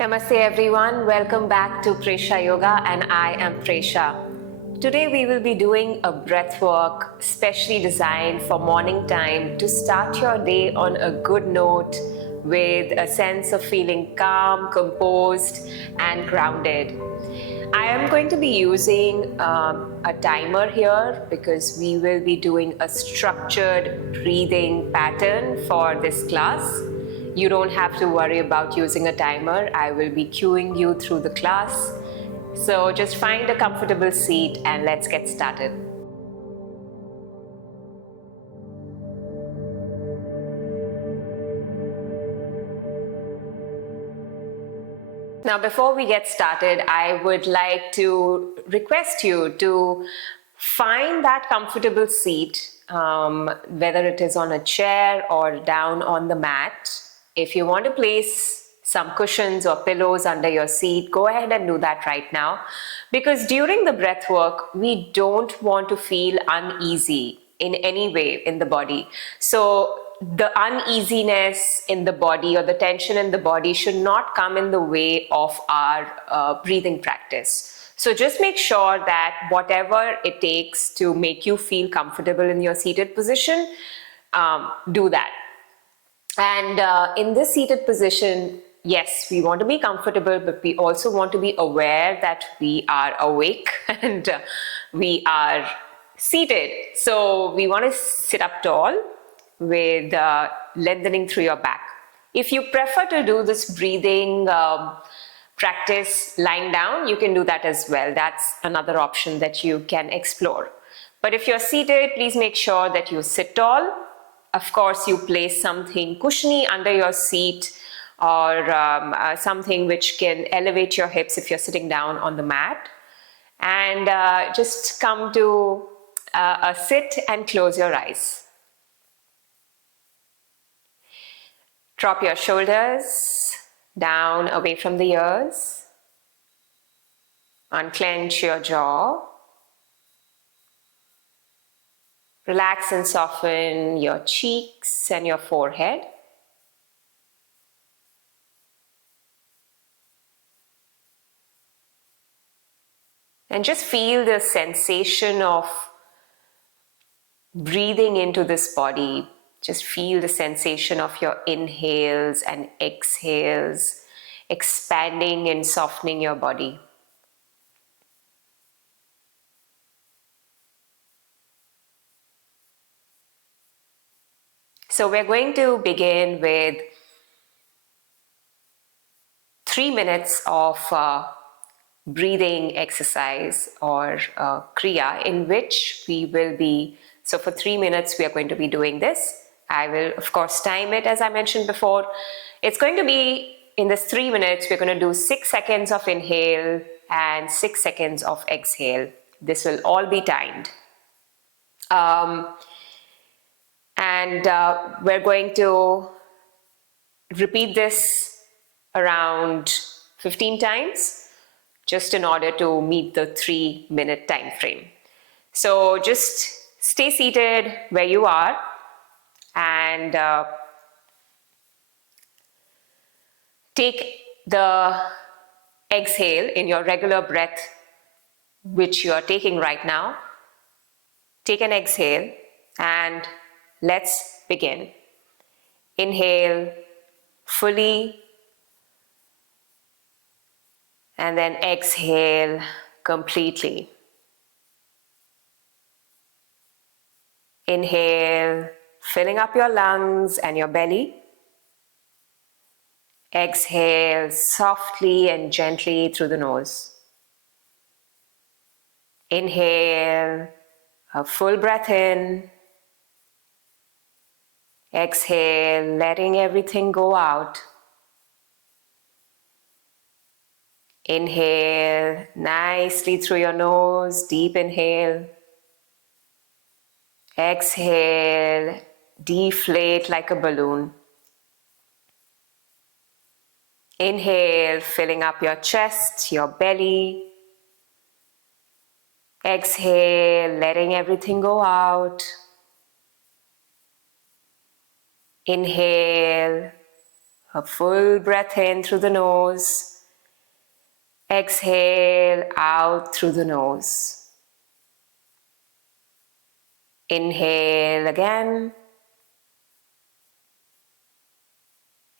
Namaste everyone, welcome back to Presha Yoga and I am Presha. Today we will be doing a breath work specially designed for morning time to start your day on a good note with a sense of feeling calm, composed and grounded. I am going to be using a timer here because we will be doing a structured breathing pattern for this class. You don't have to worry about using a timer. I will be cueing you through the class. So just find a comfortable seat and let's get started. Now, before we get started, I would like to request you to find that comfortable seat, whether it is on a chair or down on the mat. If you want to place some cushions or pillows under your seat, go ahead and do that right now. Because during the breath work, we don't want to feel uneasy in any way in the body. So the uneasiness in the body or the tension in the body should not come in the way of our breathing practice. So just make sure that whatever it takes to make you feel comfortable in your seated position, do that. And in this seated position, yes, we want to be comfortable, but we also want to be aware that we are awake and we are seated. So we want to sit up tall with lengthening through your back. If you prefer to do this breathing practice lying down, you can do that as well. That's another option that you can explore. But if you're seated, please make sure that you sit tall. Of course, you place something cushiony under your seat or something which can elevate your hips if you're sitting down on the mat. And just come to a sit and close your eyes. Drop your shoulders down away from the ears. Unclench your jaw. Relax and soften your cheeks and your forehead. And just feel the sensation of breathing into this body. Just feel the sensation of your inhales and exhales, expanding and softening your body. So we're going to begin with 3 minutes of breathing exercise or kriya in which we will be, so for 3 minutes we are going to be doing this. I will of course time it as I mentioned before. It's going to be in this 3 minutes, we're going to do 6 seconds of inhale and 6 seconds of exhale. This will all be timed. And we're going to repeat this around 15 times just in order to meet the 3-minute time frame. So just stay seated where you are and take the exhale in your regular breath which you are taking right now. Take an exhale and let's begin. Inhale fully and then exhale completely. Inhale, filling up your lungs and your belly. Exhale softly and gently through the nose. Inhale, a full breath in. Exhale, letting everything go out. Inhale nicely through your nose, deep inhale. Exhale, deflate like a balloon. Inhale, filling up your chest, your belly. Exhale, letting everything go out. Inhale, A full breath in through the nose. Exhale out through the nose. Inhale again.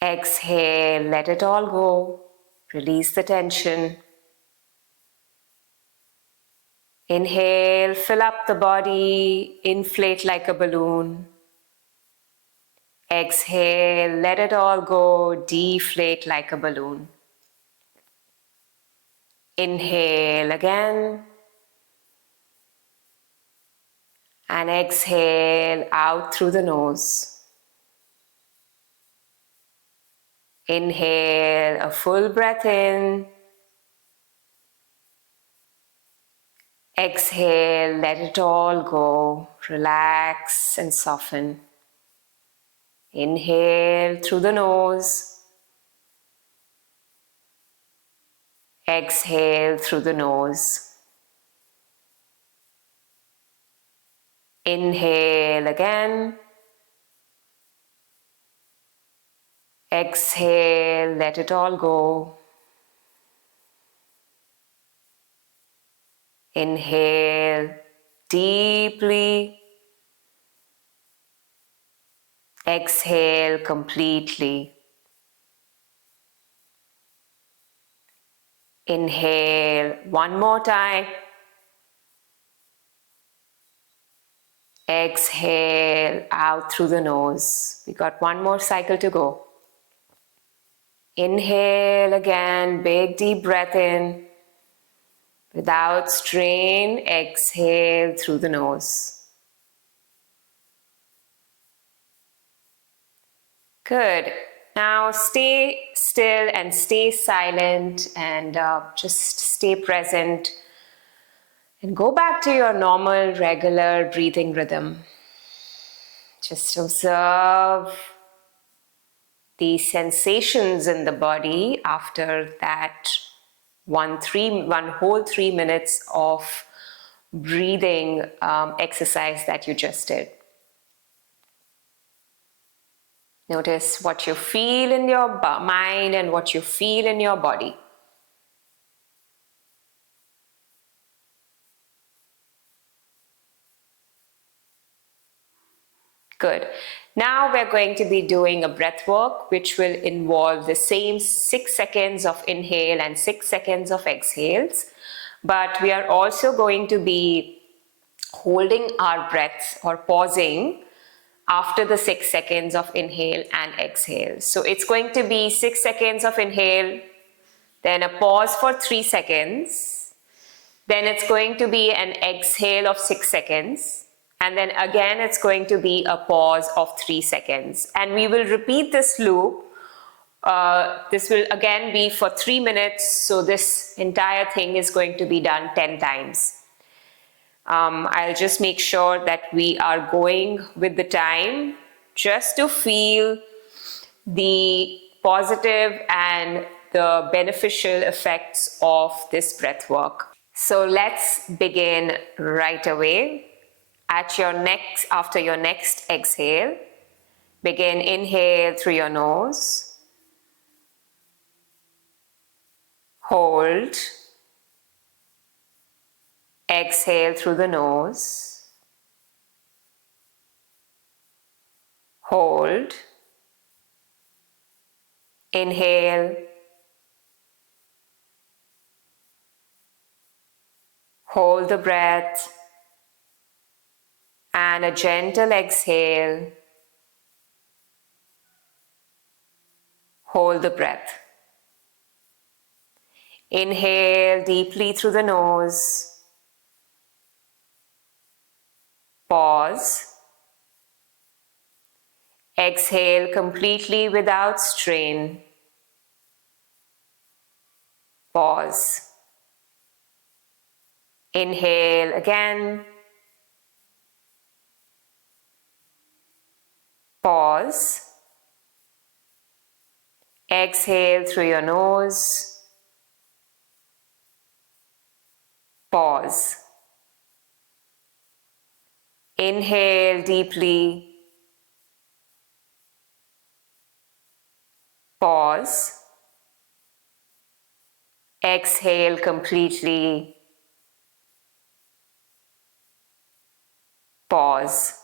Exhale, let it all go. Release the tension. Inhale, fill up the body, inflate like a balloon. Exhale, let it all go, deflate like a balloon. Inhale again. And exhale out through the nose. Inhale, a full breath in. Exhale, let it all go. Relax and soften. Inhale through the nose. Exhale through the nose. Inhale again. Exhale, let it all go. Inhale deeply. Exhale completely. Inhale one more time. Exhale out through the nose. We got one more cycle to go. Inhale again, big deep breath in. Without strain, exhale through the nose. Good. Now stay still and stay silent and just stay present. And go back to your normal, regular breathing rhythm. Just observe the sensations in the body after that one whole 3 minutes of breathing exercise that you just did. Notice what you feel in your mind and what you feel in your body. Good. Now we're going to be doing a breath work which will involve the same 6 seconds of inhale and 6 seconds of exhales. But we are also going to be holding our breath or pausing after the 6 seconds of inhale and exhale. So it's going to be 6 seconds of inhale, then a pause for 3 seconds, then it's going to be an exhale of 6 seconds, and then again it's going to be a pause of 3 seconds. And we will repeat this loop. This will again be for 3 minutes, so this entire thing is going to be done 10 times. I'll just make sure that we are going with the time just to feel the positive and the beneficial effects of this breath work. So let's begin right away. After your next exhale, begin inhale through your nose. Hold. Exhale through the nose. Hold. Inhale. Hold the breath. And a gentle exhale. Hold the breath. Inhale deeply through the nose. Pause. Exhale completely without strain. Pause. Inhale again. Pause. Exhale through your nose. Pause. Inhale deeply. Pause. Exhale completely. Pause.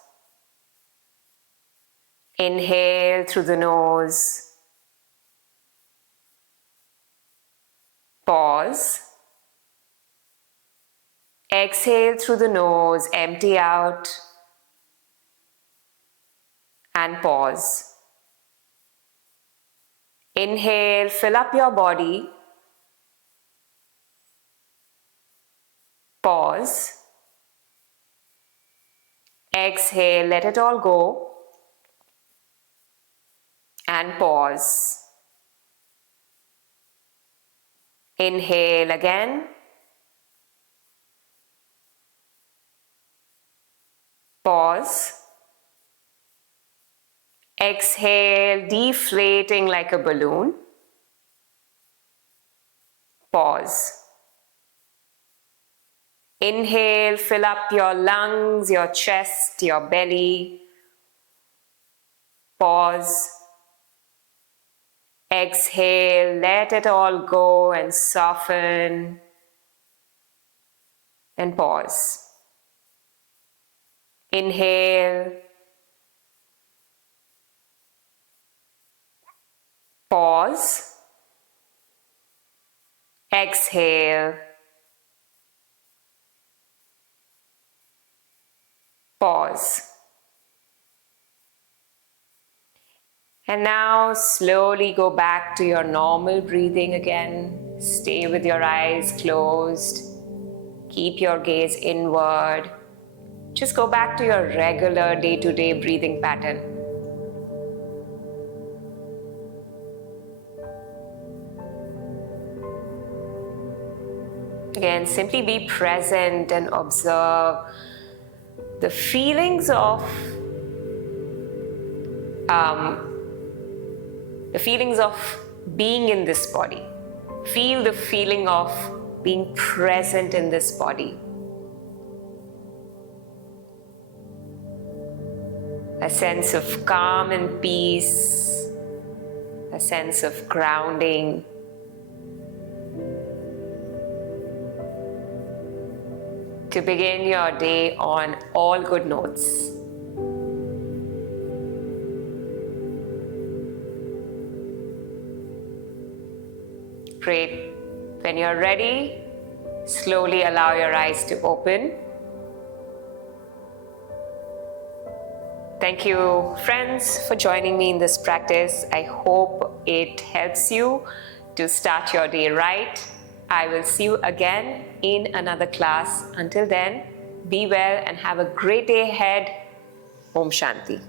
Inhale through the nose. Pause. Exhale through the nose, empty out. And pause. Inhale, fill up your body. Pause. Exhale, let it all go. And pause. Inhale again. Pause. Exhale, deflating like a balloon. Pause. Inhale, fill up your lungs, your chest, your belly. Pause. Exhale, let it all go and soften. And pause. Inhale. Pause. Exhale. Pause. And now slowly go back to your normal breathing again. Stay with your eyes closed. Keep your gaze inward. Just go back to your regular day-to-day breathing pattern. Again, simply be present and observe the feelings of being in this body. Feel the feeling of being present in this body. A sense of calm and peace, a sense of grounding. To begin your day on all good notes. Great. When you're ready, slowly allow your eyes to open. Thank you, friends, for joining me in this practice. I hope it helps you to start your day right. I will see you again in another class. Until then, be well and have a great day ahead. Om Shanti.